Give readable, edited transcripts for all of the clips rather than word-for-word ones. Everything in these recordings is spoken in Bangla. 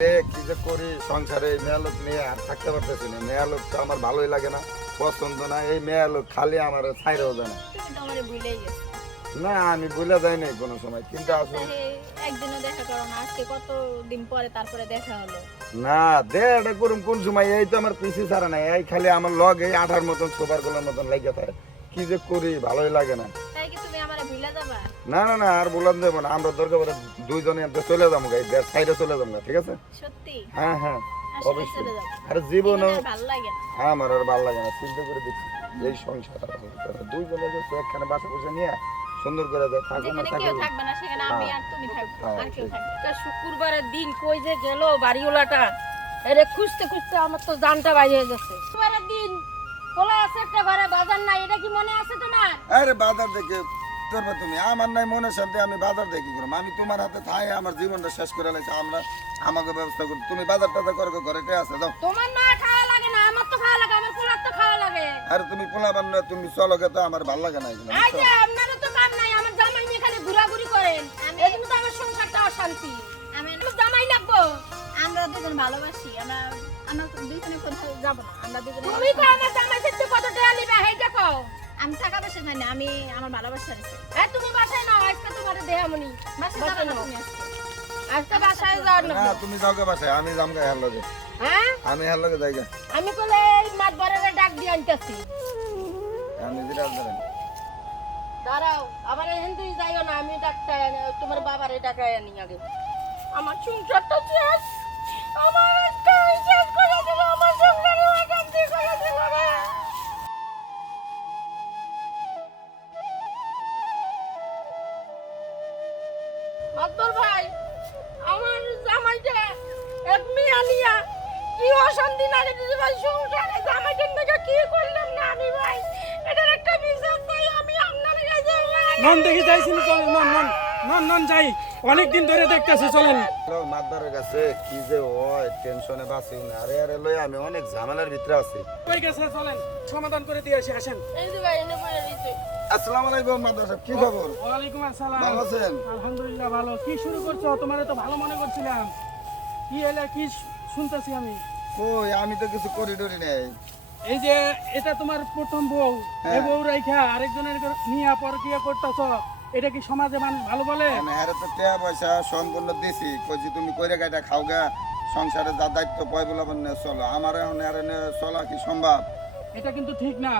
কি যে করি সংসারে এই মেয়া লোক নিয়ে আর থাকতে পারতেছি না। মেয়া লোক তো আমার ভালোই লাগে না, পছন্দ না। এই মেয়া লোক খালি আমার ছাইরেও যায় না। তুমি তো আমারে ভুলেই গেছো। না আমি ভুলে যাই নাই কোনো সময়, কিন্তু আসলে একদিনও দেখা করো না, আজকে কত দিন পরে তারপরে দেখা হলো। না দে এটা করুম কোন সময়, এই তো আমার পিছিয়ে ছাড়া নাই, এই খালি আমার লগ এই আঠার মতন সোবার গুলোর মতন লেগে থাকে। কি যে করি ভালোই লাগে না। তাই কি তুমি আমারে ভুলে যাবা? না না না আর বলান দেবো না, আমরা দরকার পড়ে দুইজনে এমনি চলে যাবো গাই, সাইডে চলে যাবো না, ঠিক আছে? সত্যি? হ্যাঁ হ্যাঁ আসলে অবশ্যই। চলে যাবো। আরে জীবন আমার ভালো লাগে না। আমার আর ভালো লাগে না, চিন্তা করে দেখছি এই সংসার আর দুইজনে যাচ্ছে একখানে বাসা বসে নিয়ে সুন্দর করে যায়, থাকবো না যেখানে কেউ থাকবো। থাকবে না সেখানে আমি আর তুমি থাকবো, হ্যাঁ, আর কেউ ঠিক। থাকবে না। তা শুক্রবারের দিন কই যে গেল বাড়িওয়ালাটা, এরে খুঁজতে খুঁজতে আমার তো জানটা বাইরে হয়ে যাচ্ছে। শুক্রবারের দিন খোলা আছে একটা ঘরে, বাজার নাই, এটা কি মনে আছে তোমার? আরে বাজার দেখে করবে তুমি, আমার নাই মনে শান্তি, আমি বাজার দেখি করবো? আমি তোমার হাতে থাই আমার জীবনটা শেষ করে লাগছে, আমরা আমাকে ব্যবস্থা করি, তুমি বাজার টাজার করো ঘরেতে আছে যাও। তোমার না খাওয়া লাগে না, আমার তো খাওয়া লাগে, আমার পোলার তো খাওয়া লাগে। আরে তুমি পোলাবান না, তুমি চলো গে তো, আমার ভালো লাগে না এগুলো, এই বুঝছো? যে আপনারও তো কাম নাই, আমার জামাই নিয়ে খালি ঘোরাঘুরি করেন, এই জন্য তো আমার সংসারটা অশান্তি। আমি আমার জামাই লাগবো। আমরা দুজন ভালোবাসি, আমরা আমরা দুজনে কোথাও যাবো না, আমরা দুজনে তুমি তো আমার জামাই সাথে কত টাকা নিবে হেইটা কও। আমি টাকা পয়সা চাই না, আমি আমার ভালোবাসা আছে। এই তুমি বাসায় নাও, আজকে তোমার দেহামনি বাসা বাসায় যাবো না নাও। তুমি আজকে। আজকে বাসায় যাওয়ার না। না তুমি যাও গে বাসায়, আমি যাম গে হের লগে, হ্যাঁ আমি হের লগে যাই গে, আমি বলে এই মাঠ বাড়ারে ডাক দিয়ে আনতেছি। আমি যেটা ধরেন। দাঁড়াও, আবার এখান থেকে যাইও না, আমি ডাক্তার তোমার বাবারে ডাকায় আনি আগে। আমার সংসারটা শেষ, আমার আজকে শেষ করে দিল, আমার সংসারে অশান্তি করে দিল রে। মাতবর ভাই, আমার জামাইটা এক মেয়ে নিয়া কি অশান্তি লাগে দিদি ভাই সংসারে, জামাইটার থেকে কি করলাম না আমি ভাই, এটার একটা বিচার চাই আমি আপনার কাছে ভাই। নন দেখি যাইছিনি, চলেন নন নন নন নন যাই, অনেকদিন ধরে দেখতেছি, চলেন। হ্যালো মাদারের কাছে কি যে হয়, টেনশনে বাঁচি না। আরে আরে লই আমি অনেক ঝামেলার ভিতরে আছি। কই গেছে, চলেন সমাধান করে দিয়ে আসি, আসেন। এই যে ভাই এনে পড়ে রইছে। আসসালামু আলাইকুম মাদার সাহেব, কি খবর? ওয়ালাইকুম আসসালাম। ভালো আছেন? আলহামদুলিল্লাহ ভালো। কি শুরু করছো? তোমারে তো ভালো মনে করছিলাম, কি এলে কি শুনতেছি আমি? কই আমি তো কিছু করি টরি নাই। এই যে এটা তোমার প্রথম বউ, হ্যাঁ। এই বউ রাইখা আরেকজনের নিয়ে পরকিয়া করতেছ, এটা কি সমাজে মানুষ ভালো বলে? মানে আরে তো টাকা পয়সা সম্পূর্ণ দিছি, কইছি তুমি কইরে গাইটা খাও গা, সংসারে যা দায়িত্ব পয় বলাবেন না চলো, আমার এখন আর এনে চলা কি সম্ভব? এটা কিন্তু ঠিক না।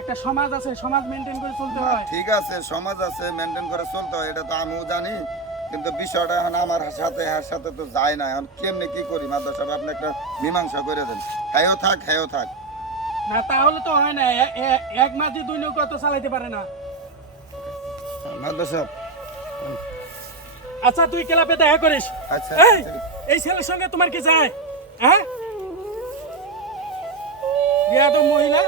একটা সমাজ আছে, সমাজ মেনটেন করে চলতে না, হয়। ঠিক আছে সমাজ আছে মেনটেন করে চলতে হয়, এটা তো আমিও জানি, কিন্তু বিষয়টা এখন আমার সাথে তো যায় না। এখন কেমনে কি করি মাদার সাহেব, আপনি একটা মীমাংসা করে দেন। হ্যাঁও থাক হ্যাঁও থাক। না তাহলে তো হয় না, এক মাঝে দুই নৌকা তো চালাইতে পারে না। মাদার সাহেব আচ্ছা তুই ক্লাবে দেখা করিস। আচ্ছা এই, এই ছেলের সঙ্গে তোমার কি যায়? হ্যাঁ, বিয়াদব মহিলা।